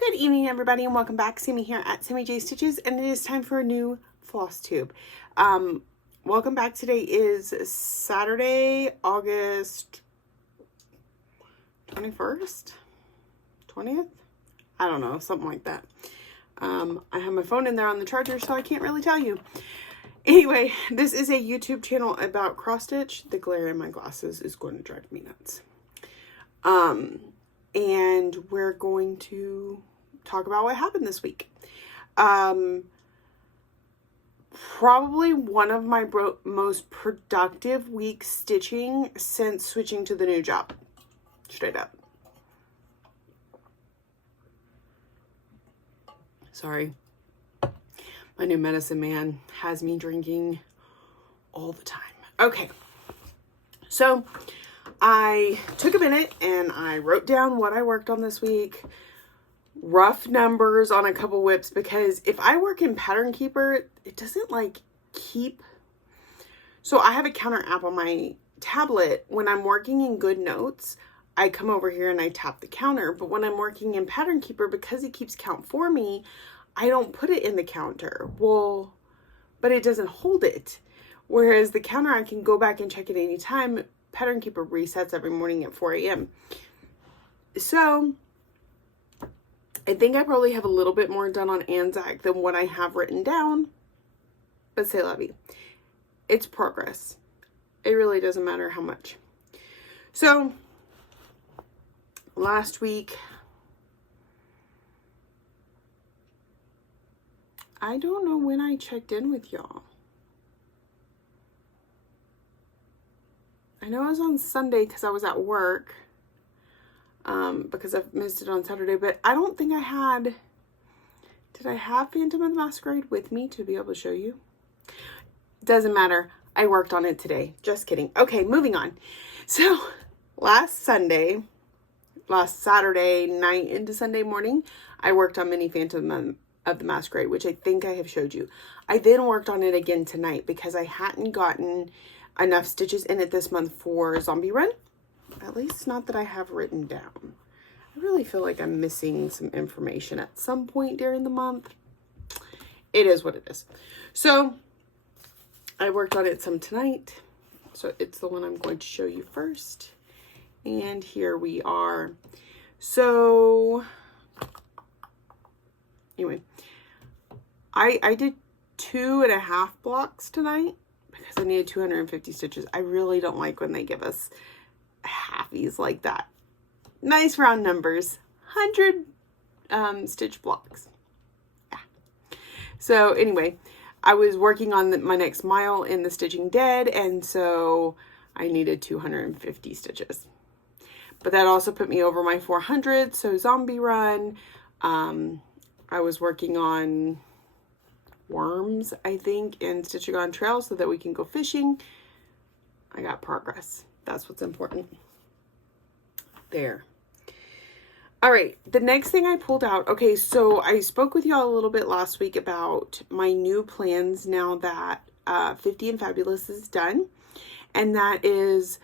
Good evening, everybody, and welcome back. See me here at Sammy J Stitches, and it is time for a new Flosstube. Welcome back. Today is Saturday, August 21st? 20th? I don't know, something like that. I have my phone in there on the charger, so I can't really tell you. Anyway, this is a YouTube channel about cross stitch. The glare in my glasses is going to drive me nuts. And we're going to talk about what happened this week. Probably one of my most productive weeks stitching since switching to the new job. Straight up. Sorry. My new medicine man has me drinking all the time. Okay. So I took a minute and I wrote down what I worked on this week. Rough numbers on a couple whips, because if I work in Pattern Keeper, it doesn't like keep. So I have a counter app on my tablet. When I'm working in Good Notes, I come over here and I tap the counter. But when I'm working in Pattern Keeper, because it keeps count for me, I don't put it in the counter. Well, but it doesn't hold it. Whereas the counter, I can go back and check it anytime. Pattern Keeper resets every morning at 4 a.m. So I think I probably have a little bit more done on Anzac than what I have written down. But c'est la vie. It's progress. It really doesn't matter how much. So last week, I don't know when I checked in with y'all. I know it was on Sunday because I was at work, because I've missed it on Saturday, but I don't think I had, did I have Phantom of the Masquerade with me to be able to show you? Doesn't matter. I worked on it today. Just kidding. Okay, moving on. So last Saturday night into Sunday morning, I worked on Mini Phantom of the Masquerade, which I think I have showed you. I then worked on it again tonight because I hadn't gotten enough stitches in it this month for Zombie Run. At least not that I have written down. I really feel like I'm missing some information at some point during the month. It is what it is. So I worked on it some tonight. So it's the one I'm going to show you first. And here we are. So anyway, I did 2.5 blocks tonight because I needed 250 stitches. I really don't like when they give us halfies like that. Nice round numbers. 100 stitch blocks. Yeah. So anyway, I was working on my next mile in the Stitching Dead, and so I needed 250 stitches. But that also put me over my 400. So Zombie Run. I was working on worms, I think, in Stitching on Trail so that we can go fishing. I got progress. That's what's important. There. All right. The next thing I pulled out. Okay, so I spoke with y'all a little bit last week about my new plans now that 50 and Fabulous is done. And that is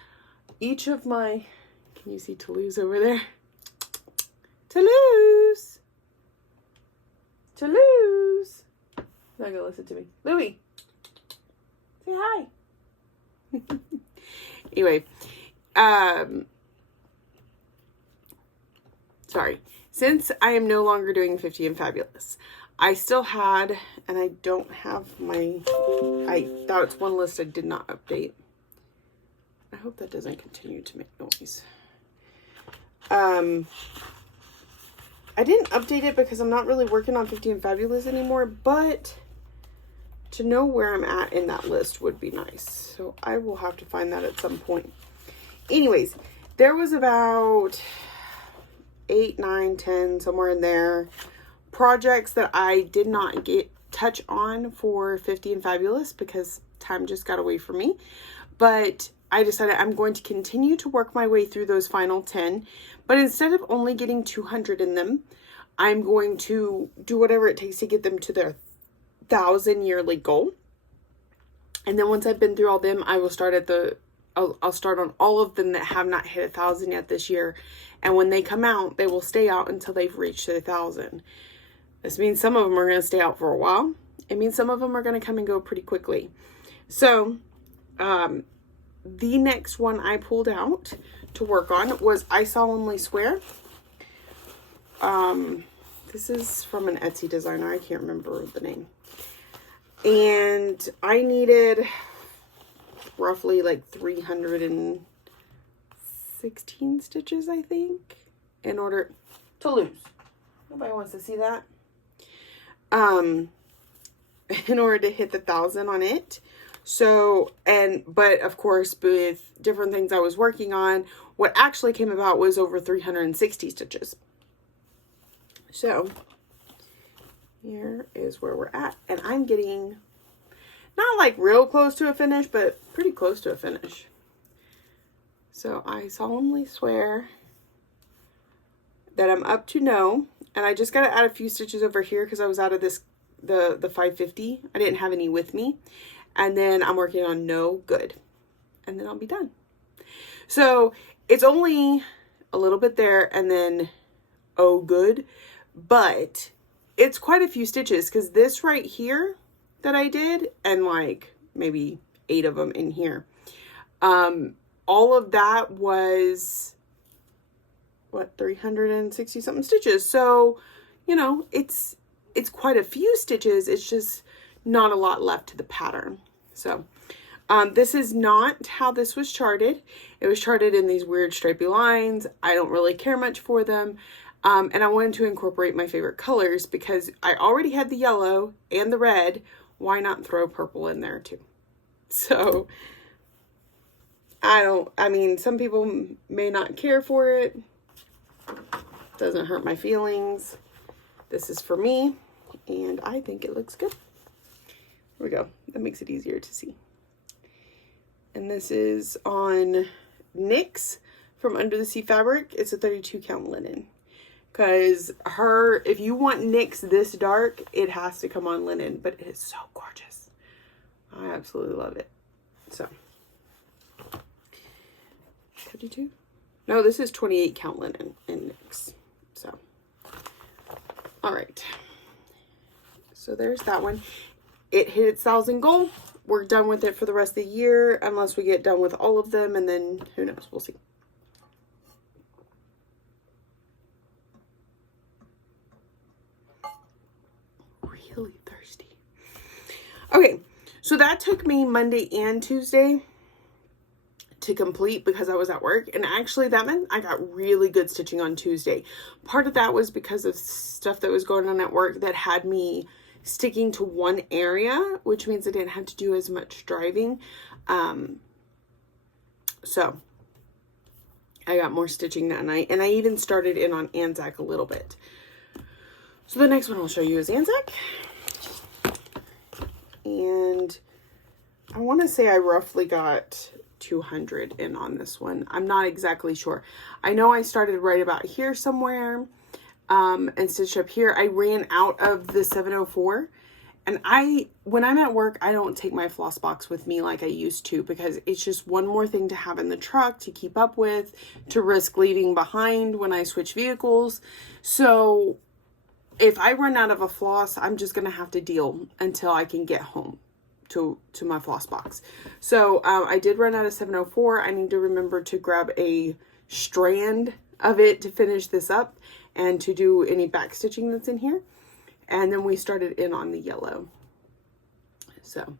each of my, can you see Toulouse over there? Toulouse. Toulouse. Now go listen to me. Louie. Say hi. Anyway, sorry. Since I am no longer doing 50 and Fabulous, I still had, and I don't have my, that was one list I did not update. I hope that doesn't continue to make noise. I didn't update it because I'm not really working on 50 and Fabulous anymore, but to know where I'm at in that list would be nice. So I will have to find that at some point. Anyways, there was about 8, 9, 10, somewhere in there, projects that I did not touch on for 50 and Fabulous because time just got away from me. But I decided I'm going to continue to work my way through those final 10, but instead of only getting 200 in them, I'm going to do whatever it takes to get them to their 1,000 yearly goal. And then once I've been through all them, I will start at the I'll start on all of them that have not hit 1,000 yet this year. And when they come out, they will stay out until they've reached 1,000. This means some of them are going to stay out for a while. It means some of them are going to come and go pretty quickly. So, the next one I pulled out to work on was I Solemnly Swear. This is from an Etsy designer. I can't remember the name. And I needed roughly like 316 stitches, I think, in order to lose. Nobody wants to see that. In order to hit the 1,000 on it. So, but of course, with different things I was working on, what actually came about was over 360 stitches. So, here is where we're at. And I'm getting, not like real close to a finish, but pretty close to a finish. So, I solemnly swear that I'm up to no. And I just got to add a few stitches over here because I was out of this, the 550. I didn't have any with me. And then I'm working on no good. And then I'll be done. So it's only a little bit there and then oh good. But it's quite a few stitches because this right here that I did and like maybe 8 of them in here. All of that was what, 360 something stitches. So, you know, it's quite a few stitches. It's just not a lot left to the pattern. So, this is not how this was charted. It was charted in these weird stripy lines. I don't really care much for them. And I wanted to incorporate my favorite colors because I already had the yellow and the red. Why not throw purple in there too? So, I mean, some people may not care for it. Doesn't hurt my feelings. This is for me, and I think it looks good. Here we go. That makes it easier to see. And this is on NYX from Under the Sea Fabric. It's a 32 count linen. Because if you want NYX this dark, it has to come on linen. But it is so gorgeous. I absolutely love it. So. 32? No, this is 28 count linen in NYX. So. Alright. So there's that one. It hit its 1,000 goal. We're done with it for the rest of the year, unless we get done with all of them, and then who knows, we'll see. Really thirsty. Okay, so that took me Monday and Tuesday to complete because I was at work, and actually that meant I got really good stitching on Tuesday. Part of that was because of stuff that was going on at work that had me sticking to one area, which means I didn't have to do as much driving. So I got more stitching that night, and I even started in on Anzac a little bit. So the next one I'll show you is Anzac. And I want to say I roughly got 200 in on this one. I'm not exactly sure. I know I started right about here somewhere. And stitched up here. I ran out of the 704, and when I'm at work, I don't take my floss box with me like I used to because it's just one more thing to have in the truck to keep up with, to risk leaving behind when I switch vehicles. So if I run out of a floss, I'm just gonna have to deal until I can get home to my floss box. So I did run out of 704. I need to remember to grab a strand of it to finish this up and to do any back stitching that's in here. And then we started in on the yellow. So,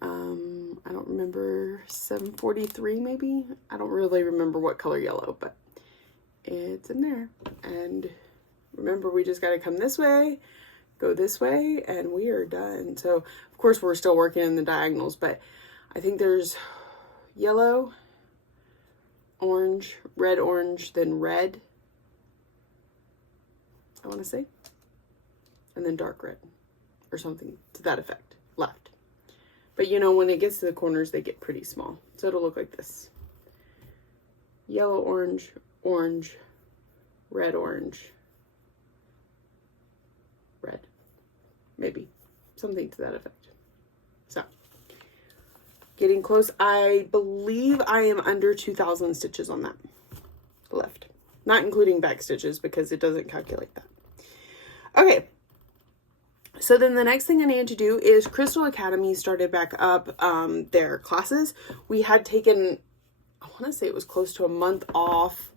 I don't remember, 743 maybe? I don't really remember what color yellow, but it's in there. And remember, we just got to come this way, go this way, and we are done. So, of course, we're still working in the diagonals, but I think there's yellow, orange, then red, I want to say, and then dark red or something to that effect left. But you know, when it gets to the corners, they get pretty small. So it'll look like this. Yellow, orange, orange, red, orange, red. Maybe something to that effect. So Getting close. I believe I am under 2,000 stitches on that left. Not including back stitches because it doesn't calculate that. Okay. So then the next thing I needed to do is Crystal Academy started back up their classes. We had taken, I want to say it was close to a month off.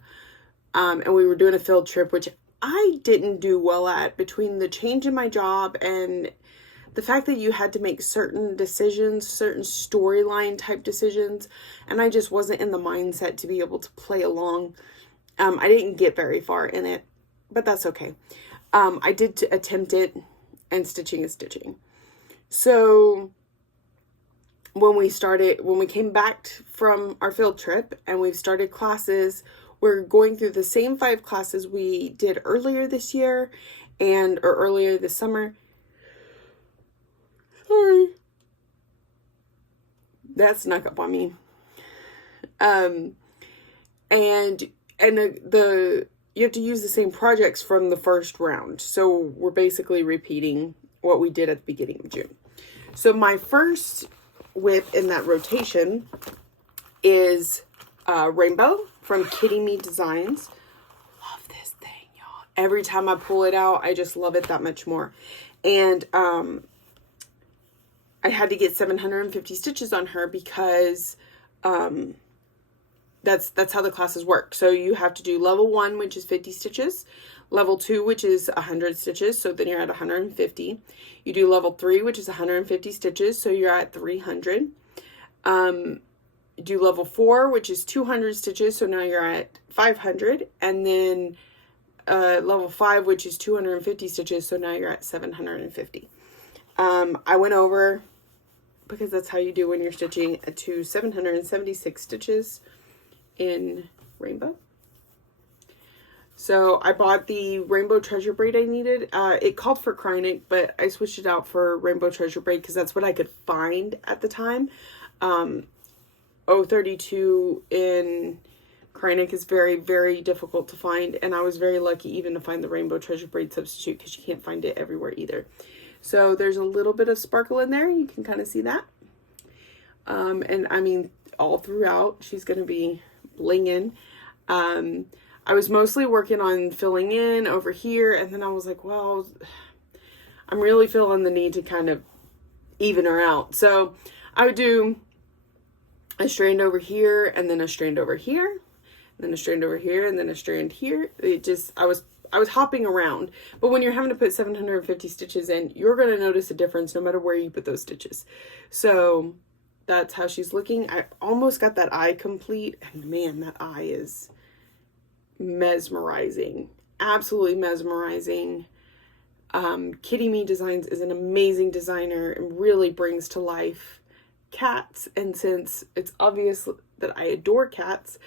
And we were doing a field trip, which I didn't do well at, between the change in my job and the fact that you had to make certain decisions, certain storyline type decisions, and I just wasn't in the mindset to be able to play along. I didn't get very far in it, but that's okay. I did attempt it, and stitching is stitching. So when we came back from our field trip and we've started classes, we're going through the same 5 classes we did earlier this year or earlier this summer. Sorry. That snuck up on me. And you have to use the same projects from the first round. So we're basically repeating what we did at the beginning of June. So my first whip in that rotation is Rainbow from Kitty Me Designs. Love this thing, y'all. Every time I pull it out, I just love it that much more. And I had to get 750 stitches on her because that's how the classes work. So you have to do level 1, which is 50 stitches, level 2, which is 100 stitches, so then you're at 150. You do level 3, which is 150 stitches, so you're at 300. Do level 4, which is 200 stitches, so now you're at 500. And then level 5, which is 250 stitches, so now you're at 750. I went over, because that's how you do when you're stitching, to 776 stitches in Rainbow. So I bought the Rainbow Treasure Braid I needed. It called for Krynic, but I switched it out for Rainbow Treasure Braid because that's what I could find at the time. 032 in Krynic is very, very difficult to find, and I was very lucky even to find the Rainbow Treasure Braid substitute because you can't find it everywhere either. So there's a little bit of sparkle in there. You can kind of see that. And I mean, all throughout, she's going to be blinging. I was mostly working on filling in over here, and then I was like, well, I'm really feeling the need to kind of even her out. So I would do a strand over here, and then a strand over here, and then a strand over here, and then a strand here. I was hopping around, but when you're having to put 750 stitches in, you're going to notice a difference no matter where you put those stitches. So that's how she's looking. I almost got that eye complete, and man, that eye is mesmerizing. Absolutely mesmerizing. Kitty Me Designs is an amazing designer and really brings to life cats, and since it's obvious that I adore cats,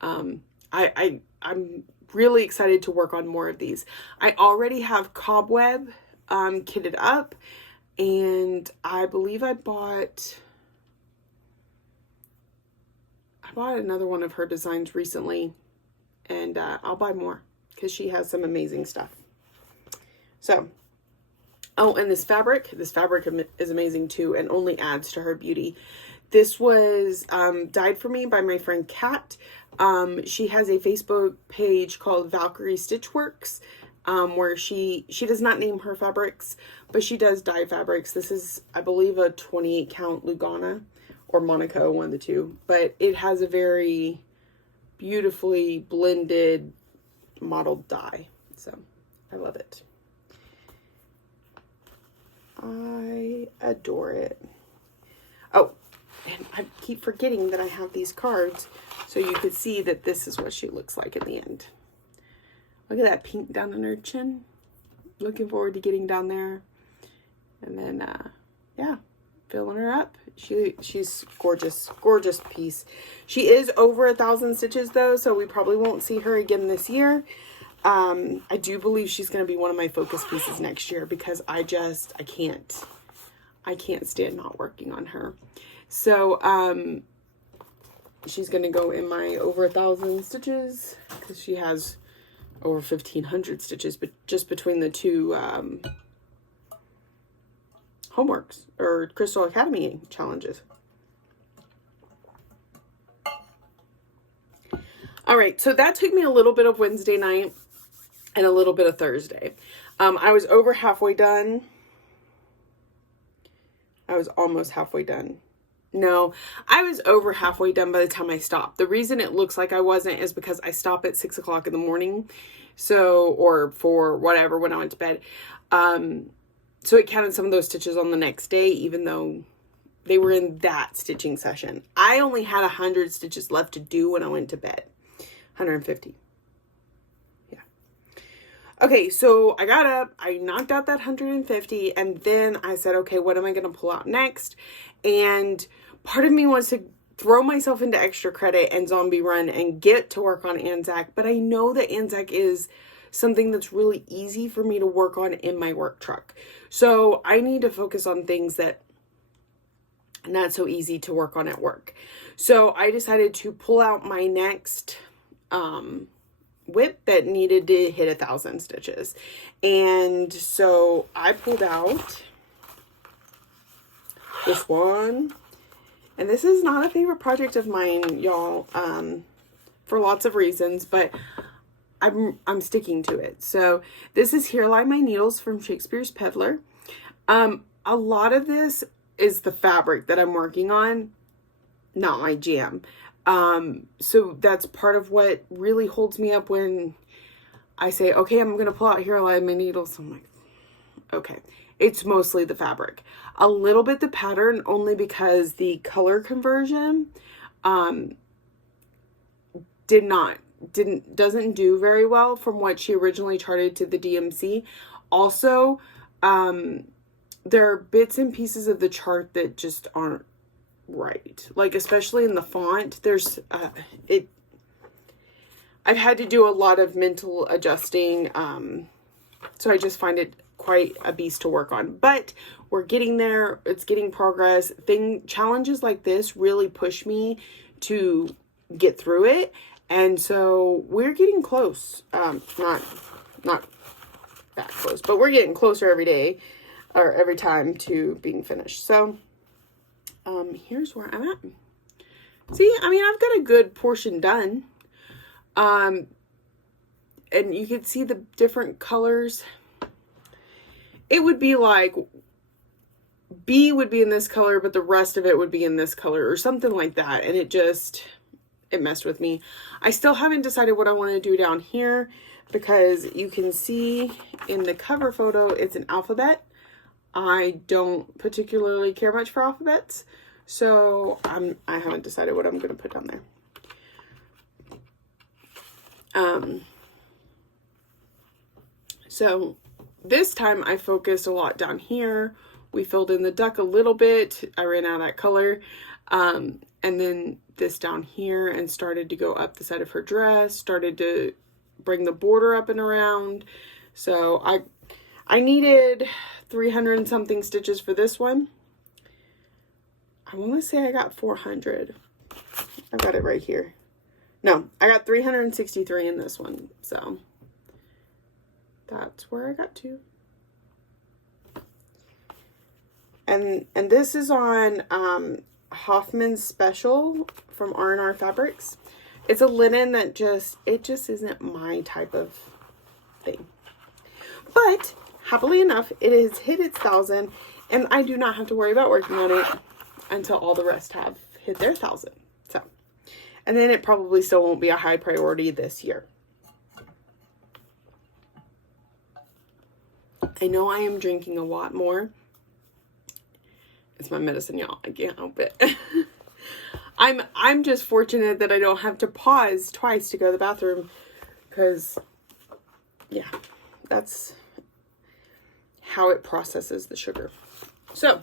I'm really excited to work on more of these. I already have Cobweb kitted up, and I believe I bought another one of her designs recently, and I'll buy more because she has some amazing stuff. So, oh, and this fabric is amazing too, and only adds to her beauty. This was dyed for me by my friend Kat. She has a Facebook page called Valkyrie Stitchworks, where she does not name her fabrics, but she does dye fabrics. This is, I believe, a 28 count Lugana or Monaco, one of the two, but it has a very beautifully blended mottled dye. So I love it. I adore it. Oh, and I keep forgetting that I have these cards so you could see that this is what she looks like in the end. Look at that pink down on her chin. Looking forward to getting down there. And then, yeah, filling her up. She's gorgeous, gorgeous piece. She is over 1,000 stitches though, so we probably won't see her again this year. I do believe she's going to be one of my focus pieces next year because I can't stand not working on her. So, she's going to go in my over 1,000 stitches because she has over 1,500 stitches, but just between the two, homeworks or Crystal Academy challenges. All right, so that took me a little bit of Wednesday night and a little bit of Thursday. I was over halfway done. I was almost halfway done. No, I was over halfway done by the time I stopped. The reason it looks like I wasn't is because I stop at 6 o'clock in the morning. So, or for whatever, when I went to bed. So it counted some of those stitches on the next day, even though they were in that stitching session. I only had 100 stitches left to do when I went to bed. 150. Yeah. Okay, so I got up, I knocked out that 150, and then I said, okay, what am I going to pull out next? And part of me wants to throw myself into extra credit and zombie run and get to work on Anzac, but I know that Anzac is something that's really easy for me to work on in my work truck. So I need to focus on things that are not so easy to work on at work. So I decided to pull out my next whip that needed to hit 1,000 stitches. And so I pulled out this one. And this is not a favorite project of mine, y'all, for lots of reasons, but I'm sticking to it. So this is Hairline My Needles from Shakespeare's Peddler. A lot of this is the fabric that I'm working on, not my jam. So that's part of what really holds me up when I say, okay, I'm going to pull out Hairline My Needles. I'm like, okay, it's mostly the fabric. A little bit the pattern, only because the color conversion doesn't do very well from what she originally charted to the DMC. Also, there are bits and pieces of the chart that just aren't right. Like, especially in the font, there's I've had to do a lot of mental adjusting, so I just find it quite a beast to work on, but we're getting there. It's getting progress. Challenges like this really push me to get through it, and so we're getting close. Not that close, but we're getting closer every day or every time to being finished. So here's where I'm at. See, I mean, I've got a good portion done. And you can see the different colors. It would be like B would be in this color, but the rest of it would be in this color or something like that. And it messed with me. I still haven't decided what I want to do down here, because you can see in the cover photo, it's an alphabet. I don't particularly care much for alphabets, so I haven't decided what I'm going to put down there. So this time I focused a lot down here. We filled in the duck a little bit. I ran out of that color. And then this down here, and started to go up the side of her dress, started to bring the border up and around. So I needed 300 and something stitches for this one. I want to say I got 400. I've got it right here. No, I got 363 in this one. So that's where I got to. And this is on Hoffman's Special from R&R Fabrics. It's a linen that just isn't my type of thing. But happily enough, it has hit its 1,000, and I do not have to worry about working on it until all the rest have hit their 1,000. So, and then it probably still won't be a high priority this year. I know I am drinking a lot more. It's my medicine, y'all. I can't help it. I'm just fortunate that I don't have to pause twice to go to the bathroom, because, yeah, that's how it processes the sugar. So,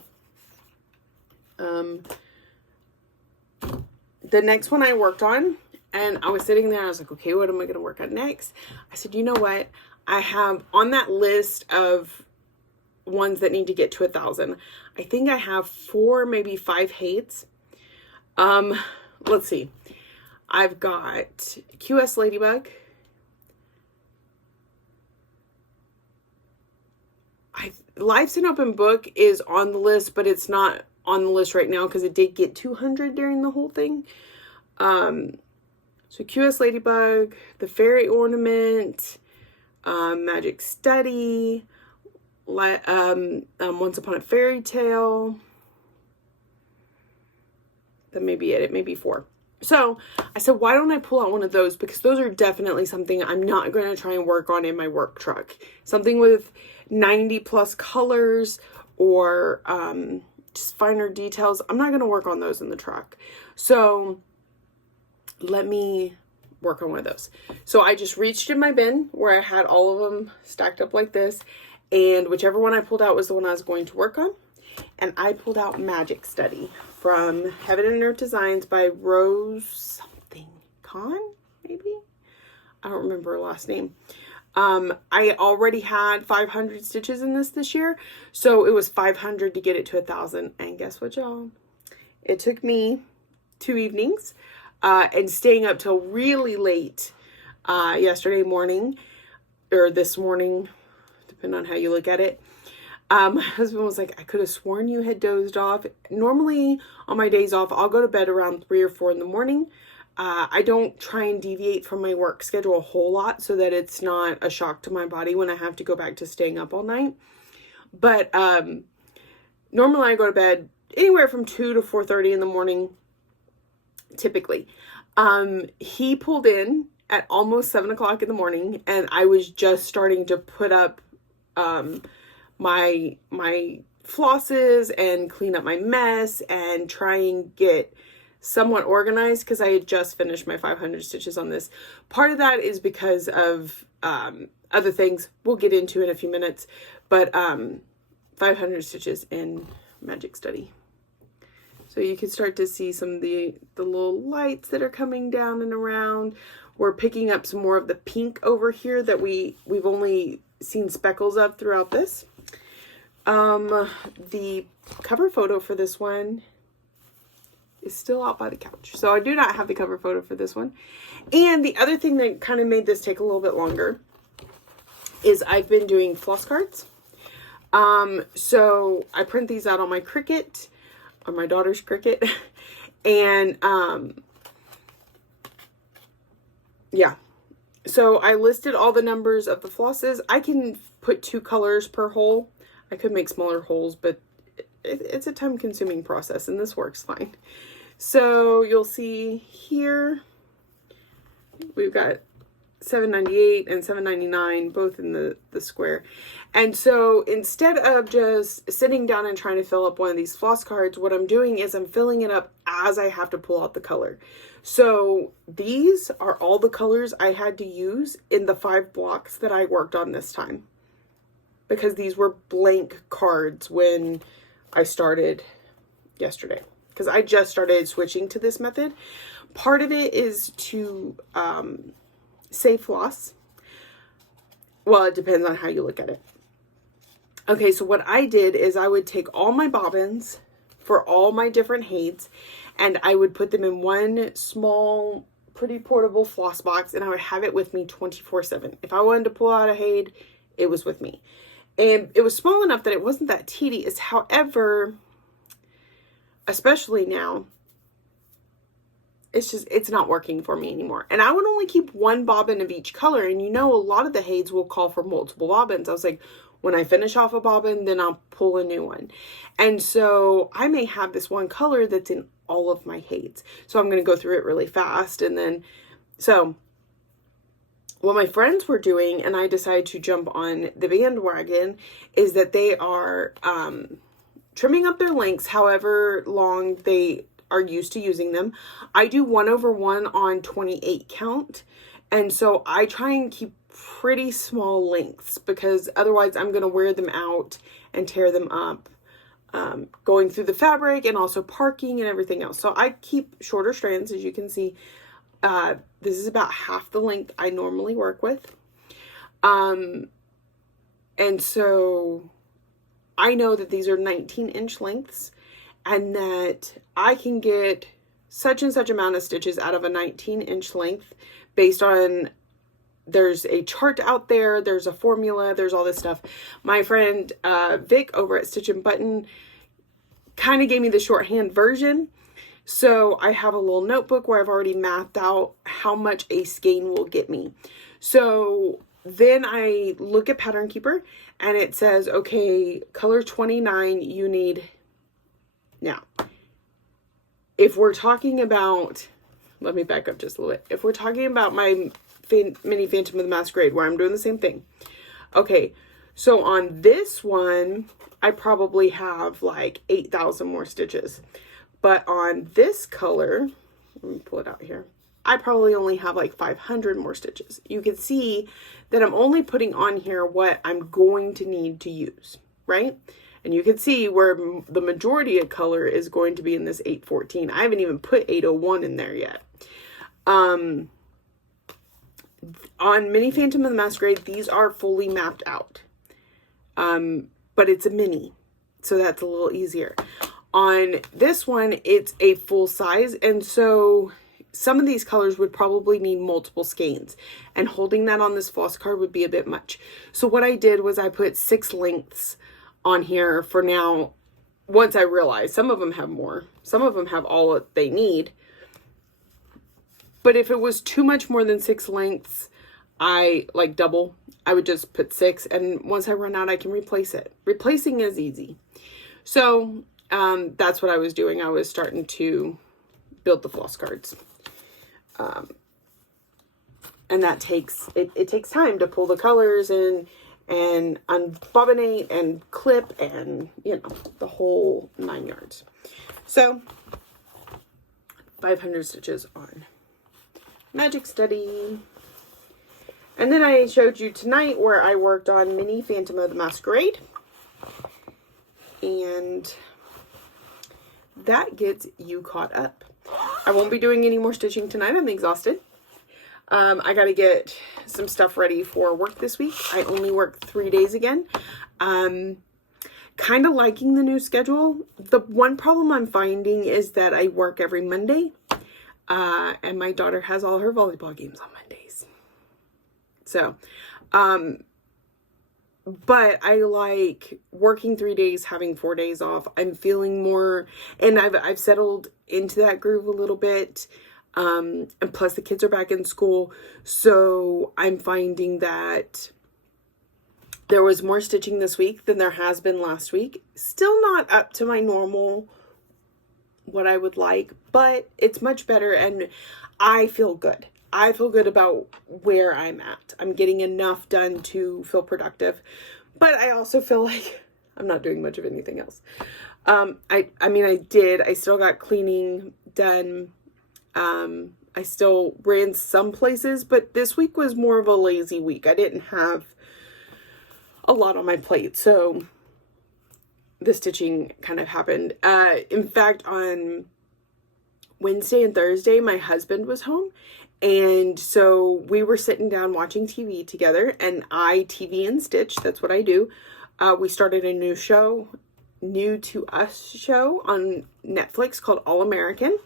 the next one I worked on, and I was sitting there, I was like, okay, what am I going to work on next? I said, you know what? I have on that list of ones that need to get to 1,000. I think I have 4, maybe 5 hates. Let's see. I've got QS Ladybug. Life's an Open Book is on the list, but it's not on the list right now because it did get 200 during the whole thing. So So QS Ladybug, the Fairy Ornament, Magic Study, Once Upon a Fairy Tale. That may be it. It may be 4. So I said, why don't I pull out one of those? Because those are definitely something I'm not going to try and work on in my work truck. Something with 90 plus colors or just finer details. I'm not going to work on those in the truck. So let me work on one of those. So I just reached in my bin where I had all of them stacked up like this. And whichever one I pulled out was the one I was going to work on. And I pulled out Magic Study from Heaven and Earth Designs by Rose something Con, maybe? I don't remember her last name. I already had 500 stitches in this year, so it was 500 to get it to 1,000. And guess what, y'all? It took me 2 evenings and staying up till really late yesterday morning, or this morning, depending on how you look at it. My husband was like, I could have sworn you had dozed off. Normally on my days off, I'll go to bed around 3 or 4 in the morning. I don't try and deviate from my work schedule a whole lot so that it's not a shock to my body when I have to go back to staying up all night. But normally I go to bed anywhere from 2 to 4:30 in the morning, typically. He pulled in at almost 7 o'clock in the morning, and I was just starting to put up my flosses and clean up my mess and try and get somewhat organized because I had just finished my 500 stitches on this. Part of that is because of other things we'll get into in a few minutes, but 500 stitches in Magic Study. So you can start to see some of the little lights that are coming down and around. We're picking up some more of the pink over here that we've only seen speckles of throughout this. The cover photo for this one is still out by the couch. So I do not have the cover photo for this one. And the other thing that kind of made this take a little bit longer is I've been doing floss cards. So I print these out on my Cricut, on my daughter's Cricut. And, yeah. So I listed all the numbers of the flosses. I can put 2 colors per hole. I could make smaller holes, but it's a time-consuming process, and this works fine. So you'll see here, we've got $7.98 and $7.99, both in the square. And so instead of just sitting down and trying to fill up one of these floss cards, what I'm doing is I'm filling it up as I have to pull out the color. So these are all the colors I had to use in the 5 blocks that I worked on this time, because these were blank cards when I started yesterday, because I just started switching to this method. Part of it is to save floss. Well, it depends on how you look at it. Okay, so what I did is I would take all my bobbins for all my different heights, and I would put them in one small, pretty portable floss box, and I would have it with me 24/7. If I wanted to pull out a Haid, it was with me. And it was small enough that it wasn't that tedious. However, especially now, it's not working for me anymore. And I would only keep 1 bobbin of each color. And you know, a lot of the Haids will call for multiple bobbins. I was like, when I finish off a bobbin, then I'll pull a new one. And so I may have this one color that's in all of my Haids. So I'm going to go through it really fast. And then, so what my friends were doing, and I decided to jump on the bandwagon, is that they are trimming up their lengths however long they are used to using them. I do 1/1 on 28 count. And so I try and keep pretty small lengths, because otherwise I'm going to wear them out and tear them up, going through the fabric and also parking and everything else. So I keep shorter strands, as you can see. This is about half the length I normally work with. And so I know that these are 19-inch lengths, and that I can get such and such amount of stitches out of a 19-inch length based on, there's a chart out there, there's a formula, there's all this stuff. My friend Vic over at Stitch and Button kind of gave me the shorthand version. So I have a little notebook where I've already mapped out how much a skein will get me. So then I look at Pattern Keeper and it says, okay, color 29, you need, now, if we're talking about, let me back up just a little bit. If we're talking about my mini Phantom of the Masquerade, where I'm doing the same thing. Okay, so on this one, I probably have like 8,000 more stitches. But on this color, let me pull it out here, I probably only have like 500 more stitches. You can see that I'm only putting on here what I'm going to need to use, right? And you can see where the majority of color is going to be in this 814. I haven't even put 801 in there yet. On Mini Phantom of the Masquerade, these are fully mapped out. But it's a mini, so that's a little easier. On this one, it's a full size, and so some of these colors would probably need multiple skeins, and holding that on this floss card would be a bit much. So what I did was I put 6 lengths on here for now. Once I realized some of them have more, some of them have all that they need. But if it was too much more than 6 lengths, I like double, I would just put 6, and once I run out, I can replace it. Replacing is easy. So that's what I was doing. I was starting to build the floss cards. And that takes, it takes time to pull the colors and unbobinate and clip and, you know, the whole 9 yards. So 500 stitches on Magic Study. And then I showed you tonight where I worked on Mini Phantom of the Masquerade. And that gets you caught up. I won't be doing any more stitching tonight. I'm exhausted. I got to get some stuff ready for work this week. I only work 3 days again. Kind of liking the new schedule. The one problem I'm finding is that I work every Monday. And my daughter has all her volleyball games on Mondays. So, but I like working 3 days, having 4 days off. I'm feeling more, and I've settled into that groove a little bit. And plus the kids are back in school. So I'm finding that there was more stitching this week than there has been last week. Still not up to my normal, what I would like, but it's much better and I feel good. I feel good about where I'm at. I'm getting enough done to feel productive, but I also feel like I'm not doing much of anything else. I mean, I still got cleaning done. I still ran some places, but this week was more of a lazy week. I didn't have a lot on my plate, so the stitching kind of happened. In fact, on Wednesday and Thursday, my husband was home, and so we were sitting down watching TV together, and I TV and stitch. That's what I do. We started a new show, new to us show on Netflix called All American,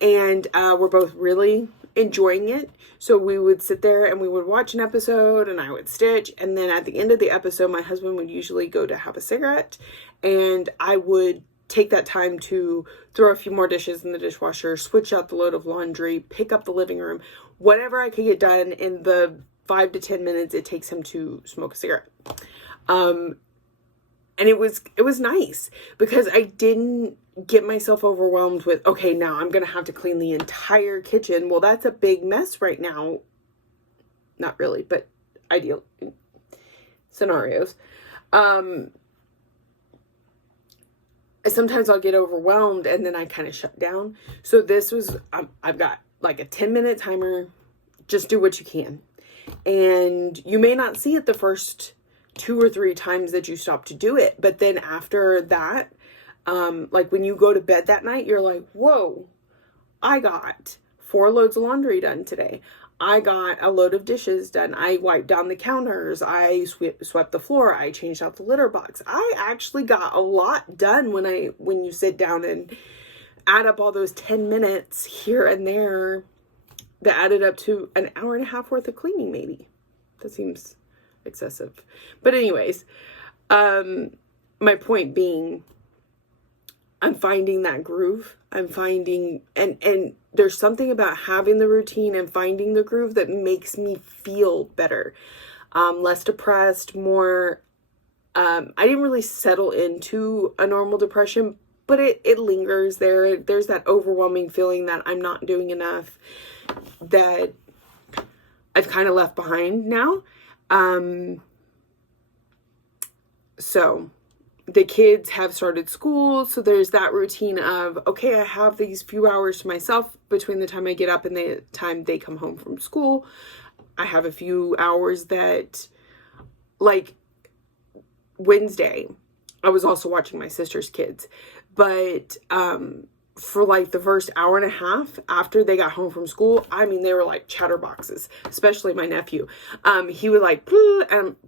and we're both really enjoying it. So we would sit there and we would watch an episode and I would stitch, and then at the end of the episode my husband would usually go to have a cigarette, and I would take that time to throw a few more dishes in the dishwasher, switch out the load of laundry, pick up the living room, whatever I could get done in the 5 to 10 minutes it takes him to smoke a cigarette. And it was nice because I didn't get myself overwhelmed with, okay, now I'm going to have to clean the entire kitchen. Well, that's a big mess right now. Not really, but ideal scenarios. Sometimes I'll get overwhelmed and then I kind of shut down. So this was, I've got like a 10-minute timer. Just do what you can. And you may not see it the first 2 or 3 times that you stop to do it. But then after that, like when you go to bed that night, you're like, whoa, I got 4 loads of laundry done today. I got a load of dishes done. I wiped down the counters. I swept the floor. I changed out the litter box. I actually got a lot done when you sit down and add up all those 10 minutes here and there that added up to an hour and a half worth of cleaning maybe. That seems excessive. But anyways, my point being, I'm finding that groove. I'm finding, and there's something about having the routine and finding the groove that makes me feel better. Less depressed, more, I didn't really settle into a normal depression, but it lingers there. There's that overwhelming feeling that I'm not doing enough, that I've kind of left behind now. So the kids have started school, so there's that routine of, okay, I have these few hours to myself between the time I get up and the time they come home from school. I have a few hours that, like Wednesday, I was also watching my sister's kids, but for like the first hour and a half after they got home from school, I mean, they were like chatterboxes, especially my nephew. He would like,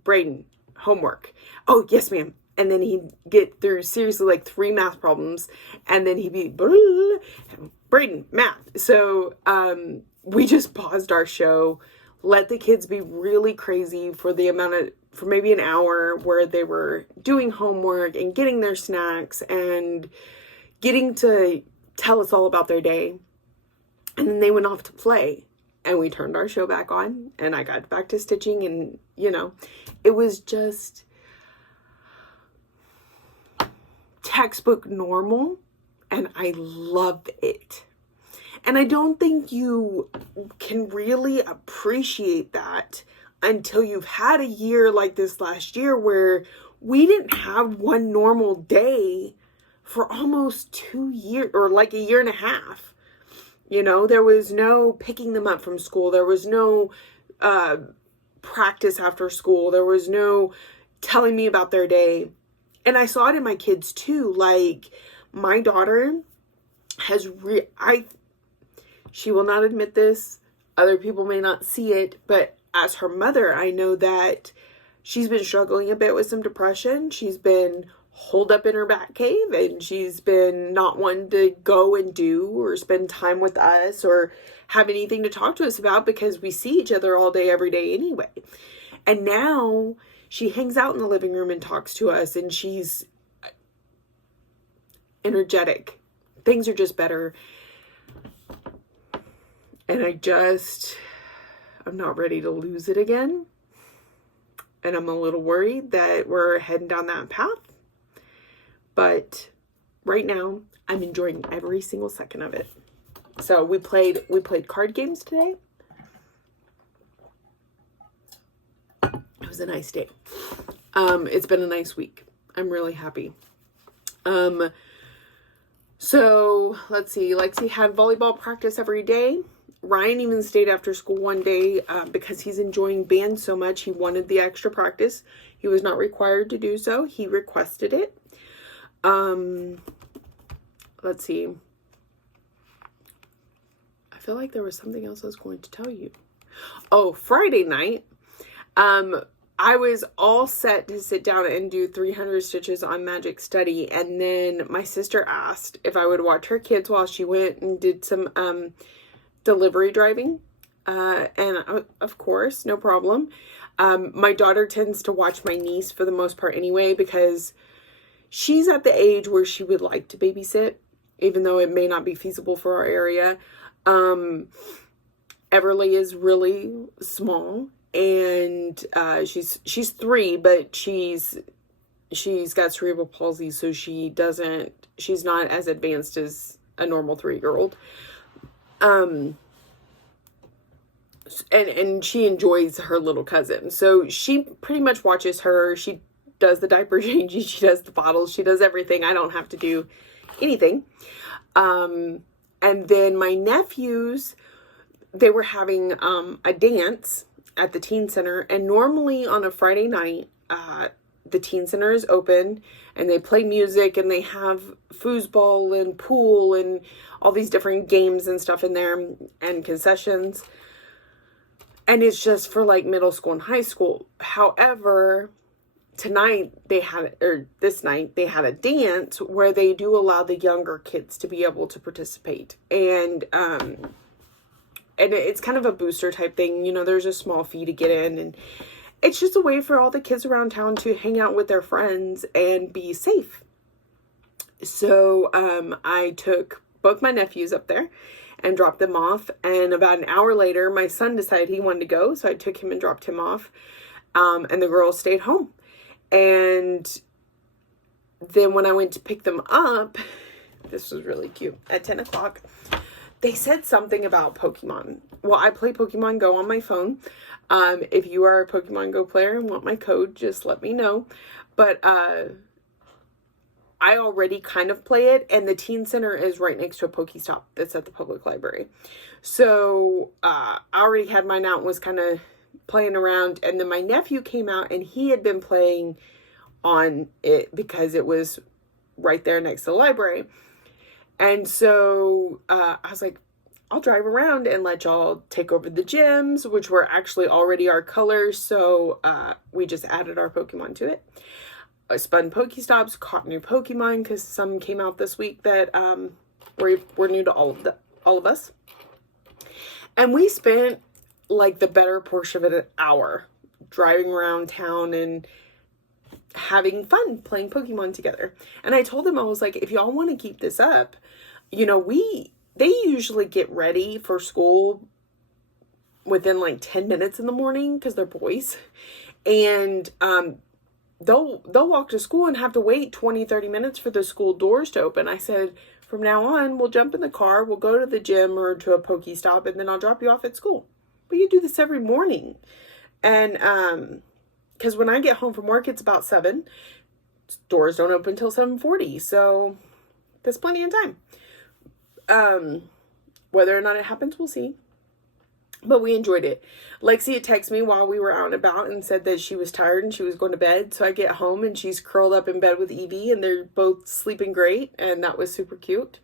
Braden, homework. Oh, yes, ma'am. And then he'd get through seriously like 3 math problems, and then he'd be, Braden, math. So we just paused our show, let the kids be really crazy for maybe an hour, where they were doing homework and getting their snacks and getting to tell us all about their day. And then they went off to play, and we turned our show back on, and I got back to stitching, and it was just textbook normal, and I love it. And I don't think you can really appreciate that until you've had a year like this last year, where we didn't have one normal day for almost 2 years, or like a year and a half. There was no picking them up from school. There was no practice after school. There was no telling me about their day. And I saw it in my kids too. Like, my daughter has she will not admit this. Other people may not see it, but as her mother, I know that she's been struggling a bit with some depression. She's been holed up in her back cave, and she's been not wanting to go and do or spend time with us or have anything to talk to us about, because we see each other all day, every day anyway. And now she hangs out in the living room and talks to us, and she's energetic. Things are just better. And I'm not ready to lose it again. And I'm a little worried that we're heading down that path. But right now, I'm enjoying every single second of it. So we played card games today. It was a nice day. It's been a nice week. I'm really happy. So let's see. Lexi had volleyball practice every day. Ryan even stayed after school one day because he's enjoying band so much. He wanted the extra practice. He was not required to do so. He requested it. Let's see. I feel like there was something else I was going to tell you. Oh, Friday night, I was all set to sit down and do 300 stitches on Magic Study, and then my sister asked if I would watch her kids while she went and did some delivery driving, and of course, no problem. My daughter tends to watch my niece for the most part anyway, because she's at the age where she would like to babysit, even though it may not be feasible for our area. Everly is really small, and she's 3, but she's got cerebral palsy, so she's not as advanced as a normal 3-year-old. And she enjoys her little cousin, so she pretty much watches her. She does the diaper changing, she does the bottles, she does everything. I don't have to do anything. And then my nephews, they were having a dance at the teen center, and normally on a Friday night, the teen center is open, and they play music, and they have foosball and pool and all these different games and stuff in there, and concessions, and it's just for like middle school and high school. However, this night they had a dance where they do allow the younger kids to be able to participate, and it's kind of a booster type thing. There's a small fee to get in, and it's just a way for all the kids around town to hang out with their friends and be safe. So I took both my nephews up there and dropped them off. And about an hour later, my son decided he wanted to go. So I took him and dropped him off. And the girls stayed home. And then when I went to pick them up, this was really cute. At 10 o'clock, they said something about Pokemon. Well, I play Pokemon Go on my phone. If you are a Pokemon Go player and want my code, just let me know. But I already kind of play it, and the teen center is right next to a Pokestop that's at the public library. So I already had mine out and was kind of playing around, and then my nephew came out and he had been playing on it because it was right there next to the library. And so I was like, I'll drive around and let y'all take over the gyms, which were actually already our colors. So we just added our Pokemon to it. I spun Pokestops, caught new Pokemon because some came out this week that were new to all of us. And we spent like the better portion of an hour driving around town and having fun playing Pokemon together. And I told them, I was like, if y'all want to keep this up, you know, they usually get ready for school within like 10 minutes in the morning because they're boys. And they'll walk to school and have to wait 20-30 minutes for the school doors to open. I said, from now on, we'll jump in the car, we'll go to the gym or to a Pokestop, and then I'll drop you off at school. But you do this every morning. And because when I get home from work, it's about 7. Doors don't open till 7:40. So there's plenty of time. Whether or not it happens, we'll see. But we enjoyed it. Lexi had texted me while we were out and about and said that she was tired and she was going to bed. So I get home and she's curled up in bed with Evie and they're both sleeping great. And that was super cute.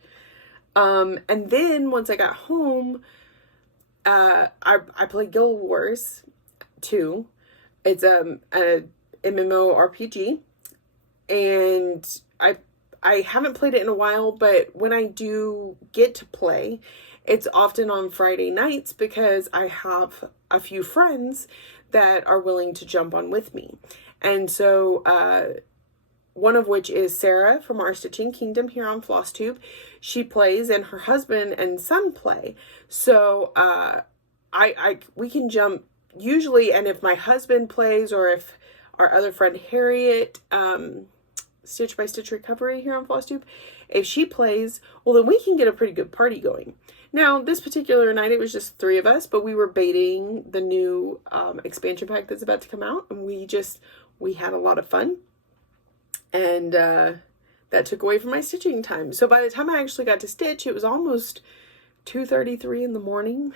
And then once I got home, I played Guild Wars 2. It's a MMORPG. And I haven't played it in a while, but when I do get to play, it's often on Friday nights because I have a few friends that are willing to jump on with me. And so one of which is Sarah from our Stitching Kingdom here on Flosstube. She plays and her husband and son play. So we can jump usually, and if my husband plays or if our other friend Harriet, Stitch by Stitch Recovery here on Flosstube, if she plays, well, then we can get a pretty good party going. Now, this particular night, it was just 3 of us, but we were baiting the new expansion pack that's about to come out, and we had a lot of fun, and that took away from my stitching time. So by the time I actually got to stitch, it was almost 2:33 in the morning,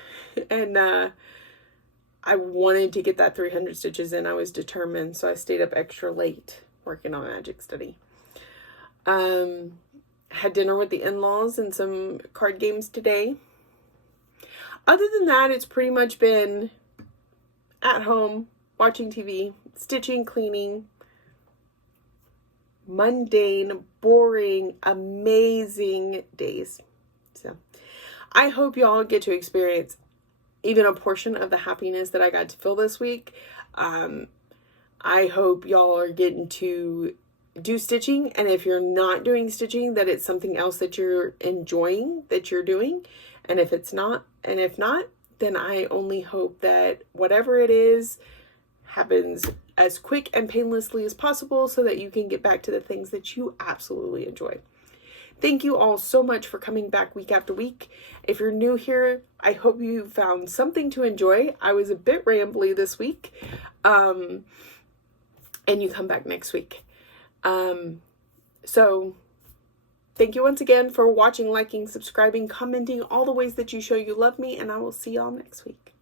and I wanted to get that 300 stitches in. I was determined, so I stayed up extra late working on Magic Study. Had dinner with the in-laws and some card games today. Other than that, it's pretty much been at home, watching TV, stitching, cleaning, mundane, boring, amazing days. So I hope y'all get to experience even a portion of the happiness that I got to feel this week. I hope y'all are getting to do stitching, and if you're not doing stitching, that it's something else that you're enjoying that you're doing. And if it's not, and if not, then I only hope that whatever it is happens as quick and painlessly as possible so that you can get back to the things that you absolutely enjoy. Thank you all so much for coming back week after week. If you're new here, I hope you found something to enjoy. I was a bit rambly this week. And you come back next week. So thank you once again for watching, liking, subscribing, commenting, all the ways that you show you love me, and I will see y'all next week.